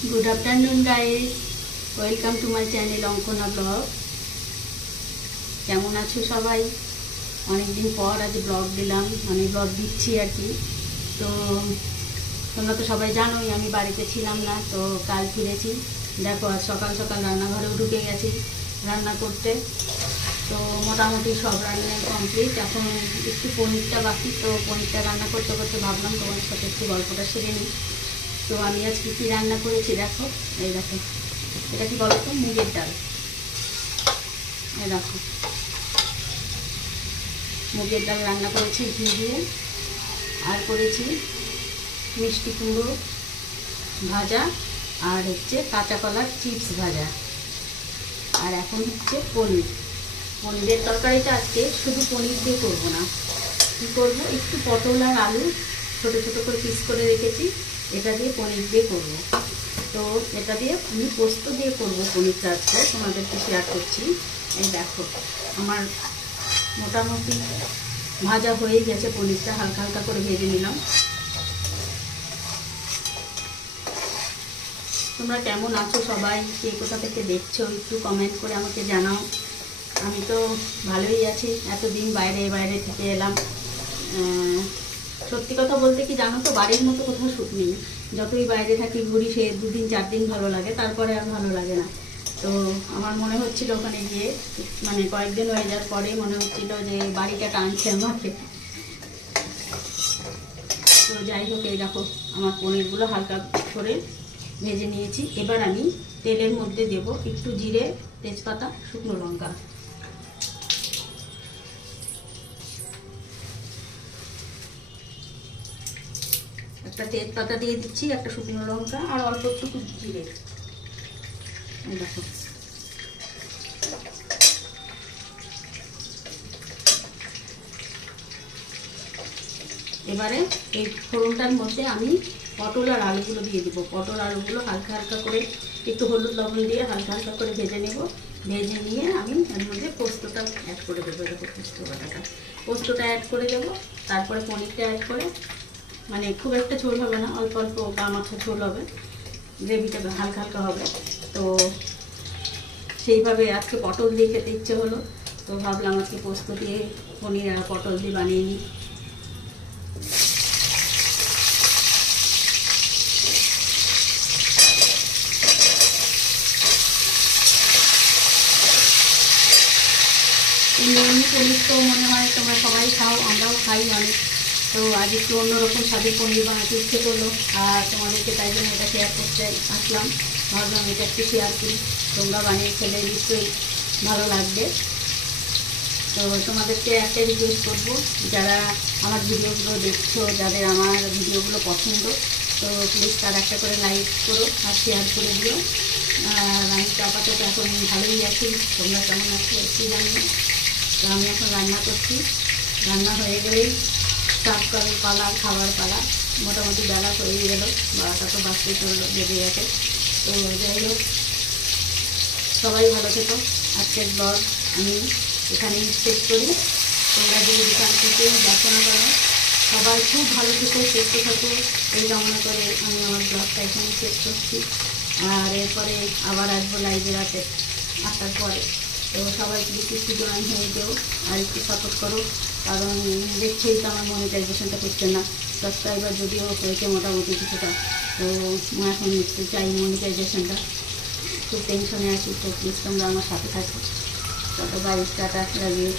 Good afternoon guys, welcome to my channel Ankana blog. केमन आछो सबाई? अनेक दिन पर आज ब्लग दिलाम, माने ब्लग दिচ্ছি আর কি। তো তোমরা তো সবাই জানোই আমি বাড়িতে ছিলাম না, তো কাল ফিরেছি। দেখো আজ সকাল সকাল রান্নাঘরেও ঢুকে গেছি রান্না করতে। তো মোটামুটি সব রান্নাই কমপ্লিট, এখন একটু পনিরটা বাকি। তো পনিরটা রান্না করতে করতে ভাবলাম তোমার সাথে একটু গল্পটা সেরে নিই। তো আমি আজকে কী রান্না করেছি দেখো, এই দেখো, এটা কি বলো তো, মুগের ডাল। এই দেখো মুগের ডাল রান্না করেছি ঘি দিয়ে, আর করেছি মিষ্টি কুমড়ো ভাজা, আর হচ্ছে কাঁচা কলার চিপস ভাজা, আর এখন হচ্ছে পনিরের তরকারিটা আজকে শুধু পনির দিয়ে করবো না, কী করবো, একটু পটল আর আলু ছোটো ছোটো করে পিস করে রেখেছি, এটা দিয়ে পনির দিয়ে করবো। তো এটা দিয়ে আমি পোস্ত দিয়ে করবো পনিরটা আজকে, তোমাদেরকে শেয়ার করছি। এই দেখো আমার মোটামুটি ভাজা হয়ে গেছে, পনিরটা হালকা হালকা করে ভেজে নিলাম। তোমরা কেমন আছো সবাই, কে কোথা থেকে দেখছো একটু কমেন্ট করে আমাকে জানাও। আমি তো ভালোই আছি, এতদিন বাইরে থেকে এলাম। সত্যি কথা বলতে কি জানো তো, বাড়ির মতো কোথাও সুখ নেই। যতই বাইরে থাকি ঘুরি, সে 2 দিন 4 দিন ভালো লাগে, তারপরে আর ভালো লাগে না। তো আমার মনে হচ্ছিল ওখানে গিয়ে, মানে কয়েকদিন হয়ে যাওয়ার পরে মনে হচ্ছিল যে বাড়িটা টানছে আমাকে। তো যাই হোক, এই দেখো আমার পনিরগুলো হালকা করে ভেজে নিয়েছি। এবার আমি তেলের মধ্যে দেব একটু জিরে, তেজপাতা, শুকনো লঙ্কা। একটা তেজপাতা দিয়ে দিচ্ছি, একটা শুকনো লঙ্কা, আর অল্প একটু জিরে। দেখো এবারে এই ফোড়নটার মধ্যে আমি পটল আর আলুগুলো দিয়ে দেবো। পটল আলুগুলো হালকা হালকা করে একটু হলুদ লবণ দিয়ে হালকা হালকা করে ভেজে নেব। ভেজে নিয়ে আমি এর মধ্যে পোস্তটা অ্যাড করে দেবো। দেখো পোস্তটা অ্যাড করে দেবো, তারপরে পনিরটা অ্যাড করে, মানে খুব একটা ঝোল হবে না, অল্প অল্প গা মাথা ঝোল হবে, গ্রেভিটা হালকা হালকা হবে। তো সেইভাবে আজকে পটল দিয়ে খেতে ইচ্ছে হলো, তো ভাবলাম আজকে পোস্ত দিয়ে পনির আর পটল দিয়ে বানিয়ে নিই। এমনি পনির তো মনে হয় তোমরা সবাই খাও, আমরাও খাই অনেক। তো আজ একটু অন্যরকম স্বাদের পনির বানাতে ইচ্ছে করলো, আর তোমাদেরকে তাই জন্য এটা শেয়ার করতে আসলাম। ভাবলাম এটা একটু শেয়ার করি, তোমরা বানিয়ে খেলে নিশ্চয়ই ভালো লাগবে। তো তোমাদেরকে একটা রিকোয়েস্ট করবো, যারা আমার ভিডিওগুলো দেখছো, যাদের আমার ভিডিওগুলো পছন্দ, তো প্লিজ তার একটা করে লাইক করো আর শেয়ার করে দিও। আর আমি তো আপাতত এখন ভালোই আছি, তোমরা কেমন আছো একটু জানিও। তো আমি এখন রান্না করছি, রান্না হয়ে গেলেই সার্ভ করার পালা, খাবার পালা। মোটামুটি বেলা হয়ে গেল, 12টা তো বাজতে চললো, বেজে গেছে। তো যাই হোক, সবাই ভালো থেকো। আজকের ব্লগ আমি এখানেই শেষ করি। তোমরা যে যেখান থেকেই দেখো না কেন, সবাই খুব ভালো থেকো, সুস্থ থাকো, এই কামনা করে আমি আমার ব্লগটা এখানেই শেষ করছি। আর এরপরে আবার আসবো লাইভে রাতে 8টার পরে। তো সবাই প্লিজ একটু জয়েন হয়ে যেও আর একটু সাপোর্ট করো, কারণ দেখছেই তো আমার মনিটাইজেশনটা করছে না। সাবস্ক্রাইবার যদিও হয়েছে মোটামুটি কিছুটা, তো এখন একটু চাই মনিটাইজেশনটা, খুব টেনশনে আছি। তো প্লিজ তোমরা আমার সাথে থাকো। তত বাই, টাটা, লাগিয়ে।